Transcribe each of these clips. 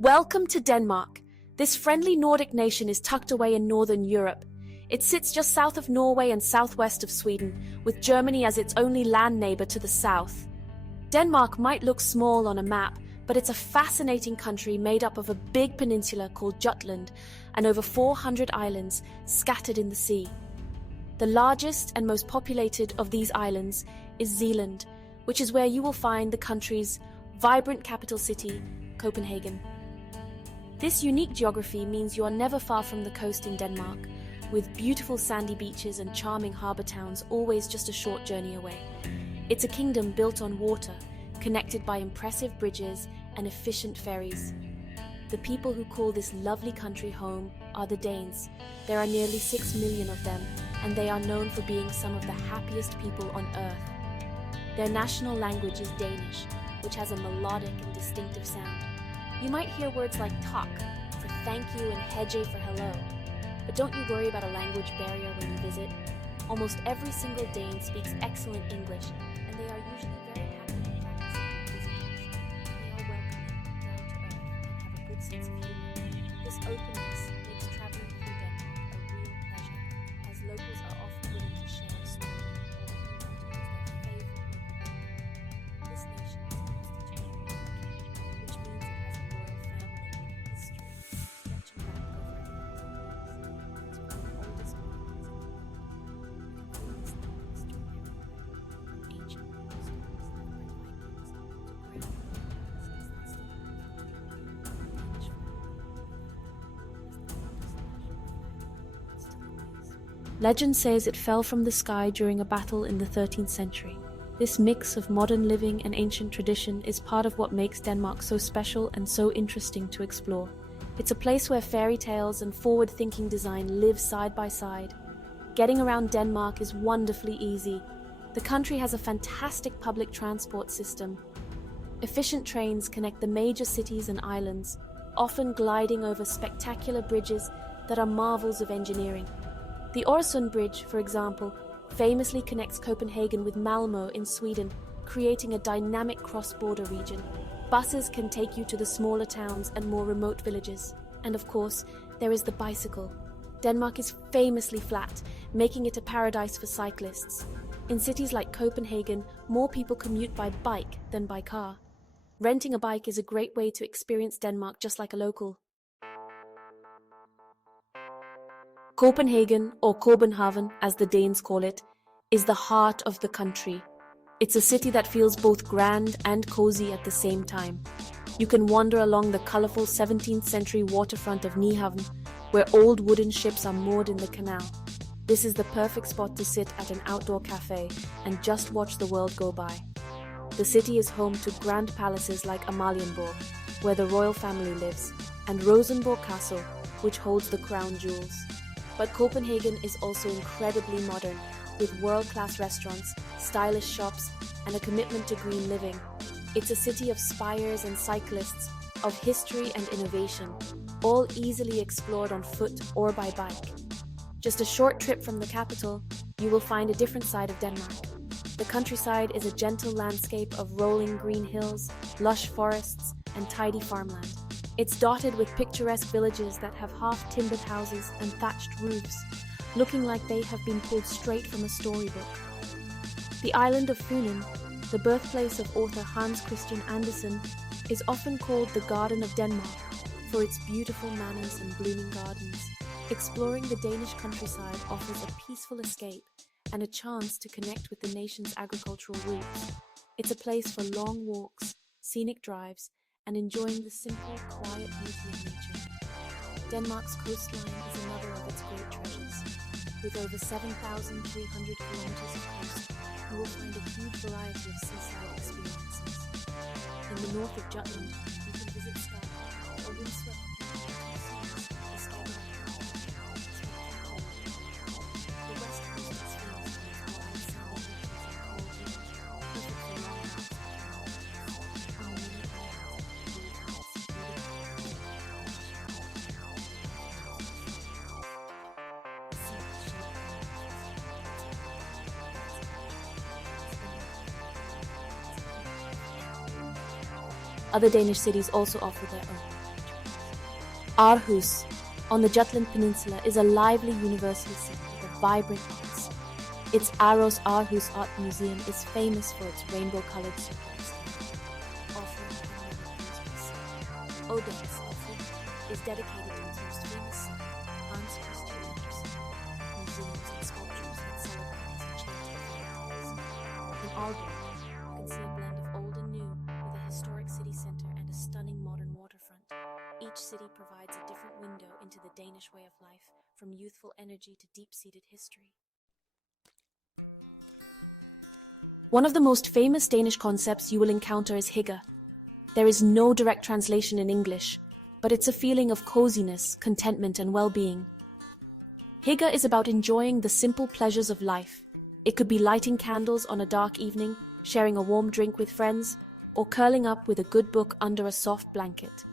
Welcome to Denmark. This friendly Nordic nation is tucked away in northern Europe. It sits just south of Norway and southwest of Sweden, with Germany as its only land neighbor to the south. Denmark might look small on a map, but it's a fascinating country made up of a big peninsula called Jutland and over 400 islands scattered in the sea. The largest and most populated of these islands is Zealand, which is where you will find the country's vibrant capital city, Copenhagen. This unique geography means you are never far from the coast in Denmark, with beautiful sandy beaches and charming harbour towns always just a short journey away. It's a kingdom built on water, connected by impressive bridges and efficient ferries. The people who call this lovely country home are the Danes. There are nearly 6 million of them, and they are known for being some of the happiest people on earth. Their national language is Danish, which has a melodic and distinctive sound. You might hear words like tak for thank you and hege for hello. But don't you worry about a language barrier when you visit. Almost every single Dane speaks excellent English, and they are usually very happy to practice English. They are welcoming, down to earth, and have a good sense of humor. This openness makes traveling through Denmark a real pleasure, as locals are often willing to share a story or bring towards their favorite local. This nation is constituted, which means it has a royal family with a history stretching back over 100 years. It's one of the oldest monarchies in the world, and a famous land history from ancient war stories left by Vikings to grand palaces that still live. The Danish flag, as the longest national Legend says it fell from the sky during a battle in the 13th century. This mix of modern living and ancient tradition is part of what makes Denmark so special and so interesting to explore. It's a place where fairy tales and forward-thinking design live side by side. Getting around Denmark is wonderfully easy. The country has a fantastic public transport system. Efficient trains connect the major cities and islands, often gliding over spectacular bridges that are marvels of engineering. The Øresund Bridge, for example, famously connects Copenhagen with Malmö in Sweden, creating a dynamic cross-border region. Buses can take you to the smaller towns and more remote villages. And of course, there is the bicycle. Denmark is famously flat, making it a paradise for cyclists. In cities like Copenhagen, more people commute by bike than by car. Renting a bike is a great way to experience Denmark just like a local. Copenhagen, or Copenhagen as the Danes call it, is the heart of the country. It's a city that feels both grand and cozy at the same time. You can wander along the colorful 17th century waterfront of Nyhavn, where old wooden ships are moored in the canal. This is the perfect spot to sit at an outdoor cafe and just watch the world go by. The city is home to grand palaces like Amalienborg, where the royal family lives, and Rosenborg Castle, which holds the crown jewels. But Copenhagen is also incredibly modern, with world-class restaurants, stylish shops, and a commitment to green living. It's a city of spires and cyclists, of history and innovation, all easily explored on foot or by bike. Just a short trip from the capital, you will find a different side of Denmark. The countryside is a gentle landscape of rolling green hills, lush forests, and tidy farmland. It's dotted with picturesque villages that have half-timbered houses and thatched roofs, looking like they have been pulled straight from a storybook. The island of Funen, the birthplace of author Hans Christian Andersen, is often called the Garden of Denmark for its beautiful manors and blooming gardens. Exploring the Danish countryside offers a peaceful escape and a chance to connect with the nation's agricultural roots. It's a place for long walks, scenic drives, and enjoying the simple, quiet beauty of nature. Denmark's coastline is another of its great treasures. With over 7,300 kilometers of coast, you will find a huge variety of seaside experiences. In the north of Jutland, you can visit Skagen, a windswept seas, the Skagen The west coast is famous for its wide sandy beaches and coral reefs, perfect for long hikes and trails. Our many Other Danish cities also offer their own. Aarhus, on the Jutland Peninsula, is a lively university city with a vibrant arts. Its Aros Aarhus Art Museum is famous for its rainbow-colored supports, offering Odense is dedicated to its most famous site, Hans Christian Andersen, museums and sculptures that celebrate its enchanting fairy tales. In Aalborg, you can see a blend of old and new, with a historic city centre and a stunning modern waterfront. Each city provides a different window into the Danish way of life, from youthful energy to deep-seated history. One of the most famous Danish concepts you will encounter is hygge. There is no direct translation in English, but it's a feeling of coziness, contentment, and well-being. Hygge is about enjoying the simple pleasures of life. It could be lighting candles on a dark evening, sharing a warm drink with friends, or curling up with a good book under a soft blanket.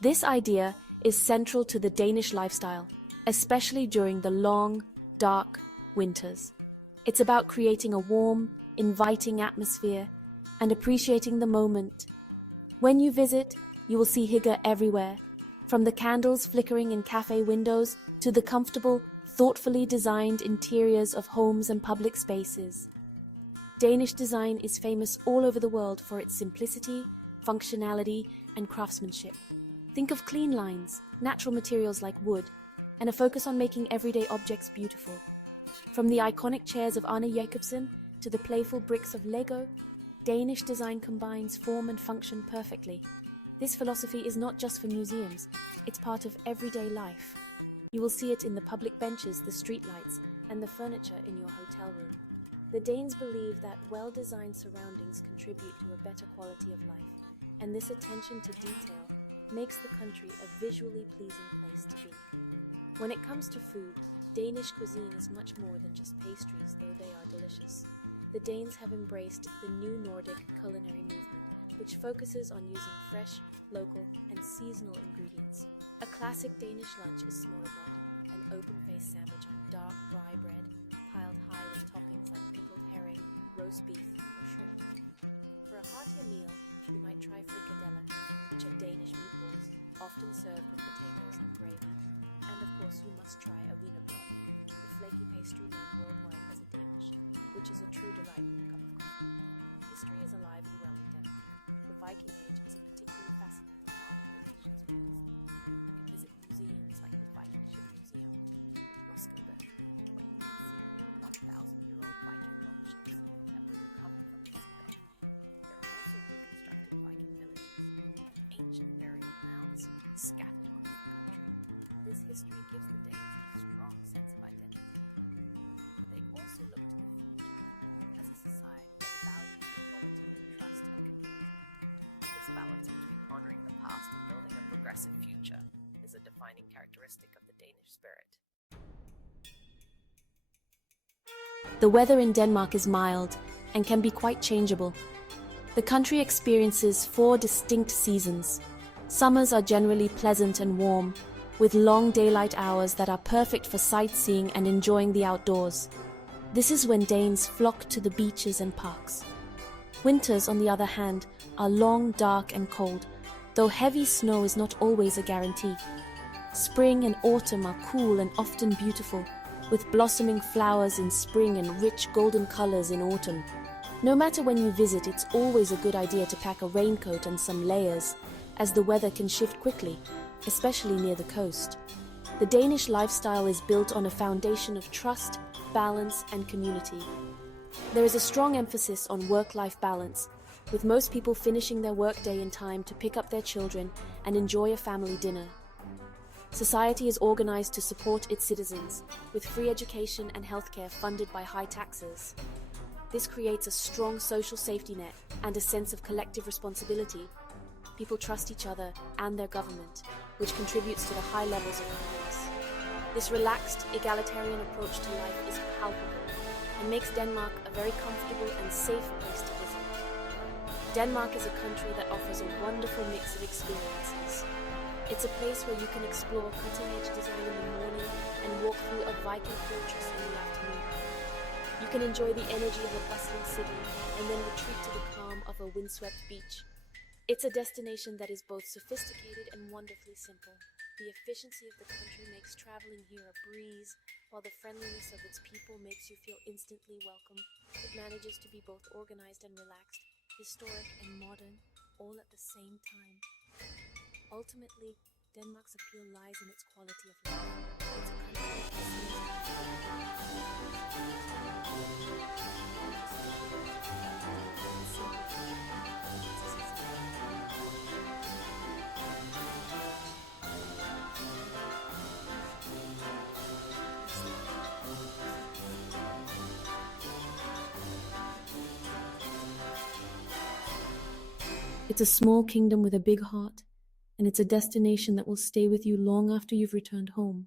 This idea is central to the Danish lifestyle, especially during the long, dark winters. It's about creating a warm, inviting atmosphere and appreciating the moment. When you visit, you will see hygge everywhere, from the candles flickering in cafe windows to the comfortable, thoughtfully designed interiors of homes and public spaces. Danish design is famous all over the world for its simplicity, functionality, and craftsmanship. Think of clean lines, natural materials like wood, and a focus on making everyday objects beautiful. From the iconic chairs of Arne Jacobsen to the playful bricks of Lego, Danish design combines form and function perfectly. This philosophy is not just for museums, it's part of everyday life. You will see it in the public benches, the streetlights, and the furniture in your hotel room. The Danes believe that well-designed surroundings contribute to a better quality of life, and this attention to detail makes the country a visually pleasing place to be. When it comes to food, Danish cuisine is much more than just pastries, though they are delicious. The Danes have embraced the new Nordic culinary movement, which focuses on using fresh, local, and seasonal ingredients. A classic Danish lunch is smørrebrød, an open-faced sandwich of dark rye bread, piled high with toppings like pickled herring, roast beef, or shrimp. For a heartier meal, you might try frikadelle, which are Danish meatballs, often served with potatoes and gravy. And of course, you must try a wienerbrød, a flaky pastry made as a Danish, which is a true delight with a cup of coffee. History is alive and well in Denmark. The Viking Age is particularly fascinating. You can visit museums like the Viking Ship Museum, Moskva, 1,000-year-old Viking ships that were recovered from the sea. There are also reconstructed Viking villages, ancient burial mounds scattered across the country. This history gives the Danes a strong sense of identity. They also look to the future. As a society, they value equality, trust, and community. This balance between honoring the past and building a progressive future is a defining characteristic of the Danish spirit. The weather in Denmark is mild and can be quite changeable. The country experiences 4 distinct seasons. Summers are generally pleasant and warm, with long daylight hours that are perfect for sightseeing and enjoying the outdoors. This is when Danes flock to the beaches and parks. Winters, on the other hand, are long, dark, and cold, though heavy snow is not always a guarantee. Spring and autumn are cool and often beautiful, with blossoming flowers in spring and rich golden colors in autumn. No matter when you visit, it's always a good idea to pack a raincoat and some layers, as the weather can shift quickly, especially near the coast. The Danish lifestyle is built on a foundation of trust, balance, and community. There is a strong emphasis on work-life balance, with most people finishing their workday in time to pick up their children and enjoy a family dinner. Society is organized to support its citizens, with free education and healthcare funded by high taxes. This creates a strong social safety net and a sense of collective responsibility. People trust each other and their government, which contributes to the high levels of happiness. This relaxed, egalitarian approach to life is palpable and makes Denmark a very comfortable and safe place to visit. Denmark is a country that offers a wonderful mix of experiences. It's a place where you can explore cutting-edge design in the morning and walk through a Viking fortress in the afternoon. You can enjoy the energy of a bustling city and then retreat to the calm of a windswept beach. It's a destination that is both sophisticated and wonderfully simple. The efficiency of the country makes traveling here a breeze, while the friendliness of its people makes you feel instantly welcome. It manages to be both organized and relaxed, historic and modern, all at the same time. Ultimately, Denmark's appeal lies in its quality of life. It's a small kingdom with a big heart, and it's a destination that will stay with you long after you've returned home.